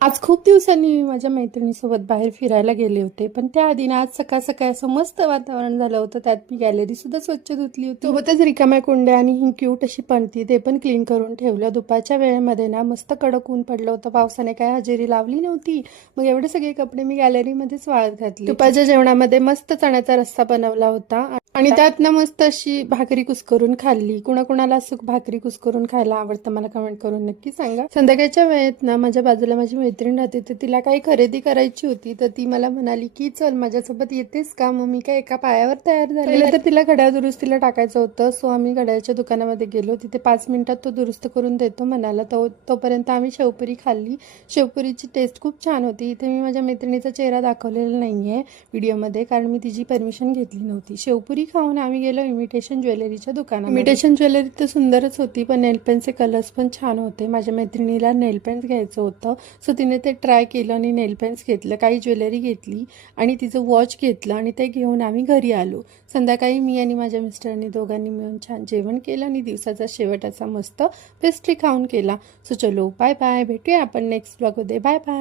आज खूप दिवसांनी मी माझ्या मैत्रिणीसोबत बाहेर फिरायला गेले होते, पण त्याआधी ना आज सकाळ सकाळ असं मस्त वातावरण झालं होतं. त्यात मी गॅलरी सुद्धा स्वच्छ धुतली होती. सोबतच रिकाम्या कुंड्या आणि ही क्यूट अशी पणती ते पण क्लीन करून ठेवलं. दुपारच्या वेळेमध्ये ना मस्त कडक ऊन पडलं होतं, पावसाने काय हजेरी लावली नव्हती. मग एवढे सगळे कपडे मी गॅलरीमध्येच वाळत घातले. दुपारच्या जेवणामध्ये मस्त चण्याचा रस्सा बनवला होता आणि त्यात ना मस्त अशी भाकरी कुस्करून खाल्ली. कुणाकुणाला असं भाकरी कुस्करून खायला आवडतं मला कमेंट करून नक्की सांगा. संध्याकाळच्या वेळेत ना माझ्या बाजूला माझी मैत्रीण राहते, तर तिला काही खरेदी करायची होती, तर ती मला म्हणाली की चल माझ्यासोबत येतेस का. मग मी काय एका पायावर तयार झाले. तर तिला घड्याळ दुरुस्तीला टाकायचं होतं, सो आम्ही घड्याळच्या दुकानामध्ये गेलो. तिथे 5 मिनिटात तो दुरुस्त करून देतो म्हणाला. तोपर्यंत आम्ही शेवपुरी खाल्ली. शेवपुरीची टेस्ट खूप छान होती. इथे मी माझ्या मैत्रिणीचा चेहरा दाखवलेला नाहीये व्हिडिओमध्ये, कारण मी तिची परमिशन घेतली नव्हती. शेवपुरी खाऊन आम्ही गेलो इमिटेशन ज्वेलरीच्या दुकानात. इमिटेशन ज्वेलरी तर सुंदरच होती, पण नेलपेन्सचे कलर्स पण छान होते. माझ्या मैत्रिणीला नेलपेन्स घ्यायचं होतं, सो तिने ते ट्राय केलं आणि नेलपेन्स घेतलं. काही ज्वेलरी घेतली आणि तिचं वॉच घेतलं आणि ते घेऊन आम्ही घरी आलो. संध्याकाळी मी आणि माझ्या मिस्टरांनी दोघांनी मिळून छान जेवण केलं आणि दिवसाचा शेवट असा मस्त पेस्ट्री खाऊन केला. सो चलो बाय बाय, भेटूया आपण नेक्स्ट ब्लॉगमध्ये. Bye bye.